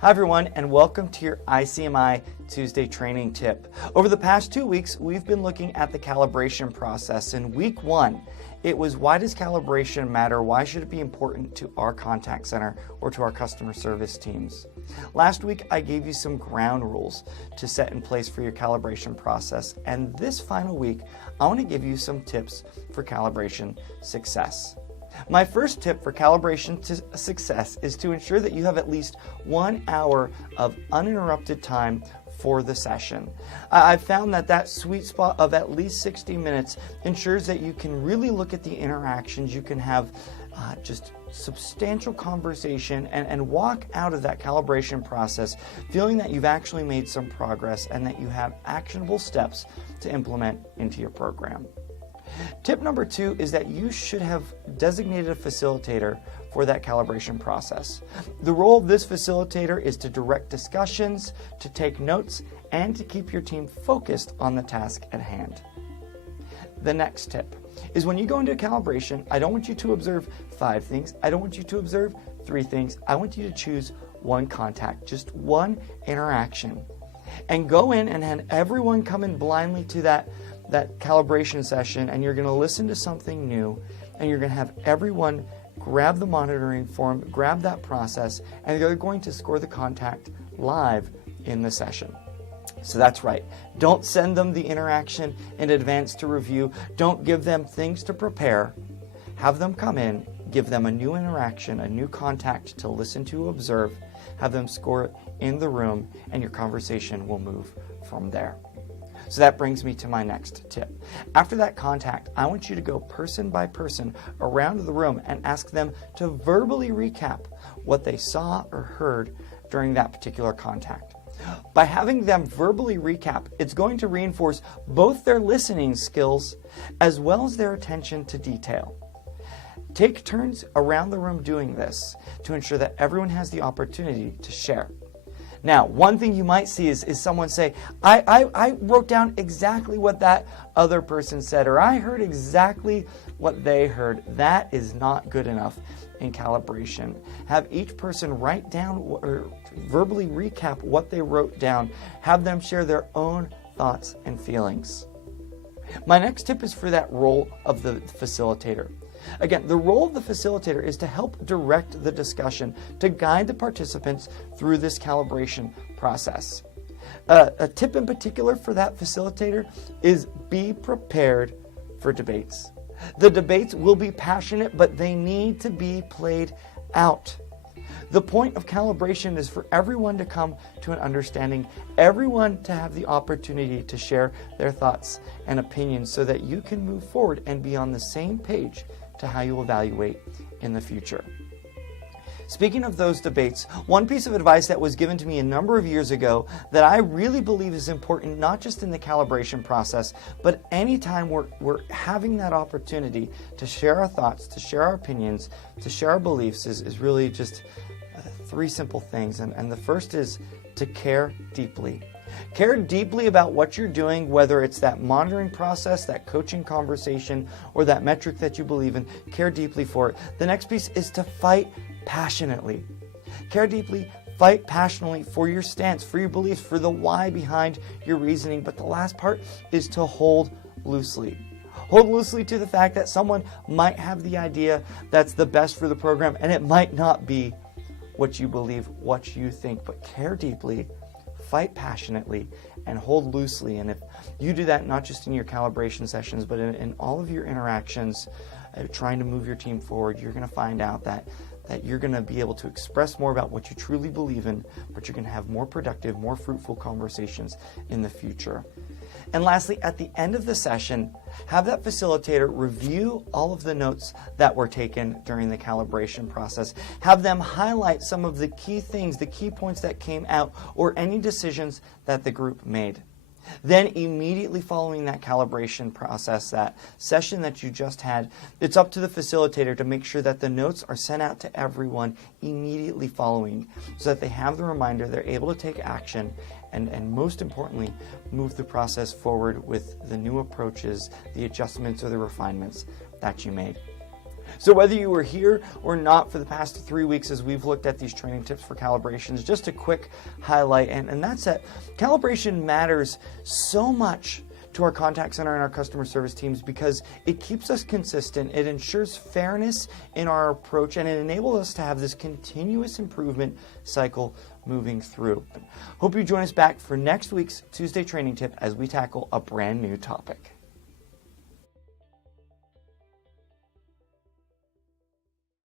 Hi everyone, and welcome to your ICMI Tuesday training tip. Over the past 2 weeks, we've been looking at the calibration process. In week 1, it was why does calibration matter? Why should it be important to our contact center or to our customer service teams? Last week, I gave you some ground rules to set in place for your calibration process. And this final week, I want to give you some tips for calibration success. My first tip for calibration success is to ensure that you have at least 1 hour of uninterrupted time for the session. I've found that sweet spot of at least 60 minutes ensures that you can really look at the interactions, you can have just substantial conversation and walk out of that calibration process feeling that you've actually made some progress and that you have actionable steps to implement into your program. Tip number 2 is that you should have designated a facilitator for that calibration process. The role of this facilitator is to direct discussions, to take notes, and to keep your team focused on the task at hand. The next tip is when you go into a calibration, I don't want you to observe 5 things. I don't want you to observe 3 things. I want you to choose 1 contact, just 1 interaction, and go in and have everyone come in blindly to that calibration session, and you're going to listen to something new, and you're going to have everyone grab the monitoring form, grab that process, and they're going to score the contact live in the session. So that's right. Don't send them the interaction in advance to review. Don't give them things to prepare. Have them come in, give them a new interaction, a new contact to listen to, observe, have them score it in the room, and your conversation will move from there. So that brings me to my next tip. After that contact, I want you to go person by person around the room and ask them to verbally recap what they saw or heard during that particular contact. By having them verbally recap, it's going to reinforce both their listening skills as well as their attention to detail. Take turns around the room doing this to ensure that everyone has the opportunity to share. Now, one thing you might see is someone say, I wrote down exactly what that other person said, or I heard exactly what they heard. That is not good enough in calibration. Have each person write down or verbally recap what they wrote down. Have them share their own thoughts and feelings. My next tip is for that role of the facilitator. Again, the role of the facilitator is to help direct the discussion, to guide the participants through this calibration process. A tip in particular for that facilitator is be prepared for debates. The debates will be passionate, but they need to be played out. The point of calibration is for everyone to come to an understanding, everyone to have the opportunity to share their thoughts and opinions so that you can move forward and be on the same page to how you evaluate in the future. Speaking of those debates, one piece of advice that was given to me a number of years ago that I really believe is important, not just in the calibration process, but anytime we're having that opportunity to share our thoughts, to share our opinions, to share our beliefs is really just 3 simple things. And the first is to care deeply. Care deeply about what you're doing, whether it's that monitoring process, that coaching conversation, or that metric that you believe in. Care deeply for it. The next piece is to fight passionately. Care deeply, fight passionately for your stance, for your beliefs, for the why behind your reasoning. But the last part is to hold loosely. Hold loosely to the fact that someone might have the idea that's the best for the program, and it might not be what you believe, what you think. But care deeply, fight passionately, and hold loosely. And if you do that not just in your calibration sessions, but in all of your interactions, trying to move your team forward, you're going to find out that you're going to be able to express more about what you truly believe in, but you're going to have more productive, more fruitful conversations in the future. And lastly, at the end of the session, have that facilitator review all of the notes that were taken during the calibration process. Have them highlight some of the key things, the key points that came out, or any decisions that the group made. Then immediately following that calibration process, that session that you just had, it's up to the facilitator to make sure that the notes are sent out to everyone immediately following so that they have the reminder, they're able to take action, and most importantly, move the process forward with the new approaches, the adjustments or the refinements that you made. So whether you were here or not for the past 3 weeks as we've looked at these training tips for calibrations, just a quick highlight, and that's that calibration matters so much to our contact center and our customer service teams because it keeps us consistent, it ensures fairness in our approach, and it enables us to have this continuous improvement cycle moving through. Hope you join us back for next week's Tuesday training tip as we tackle a brand new topic.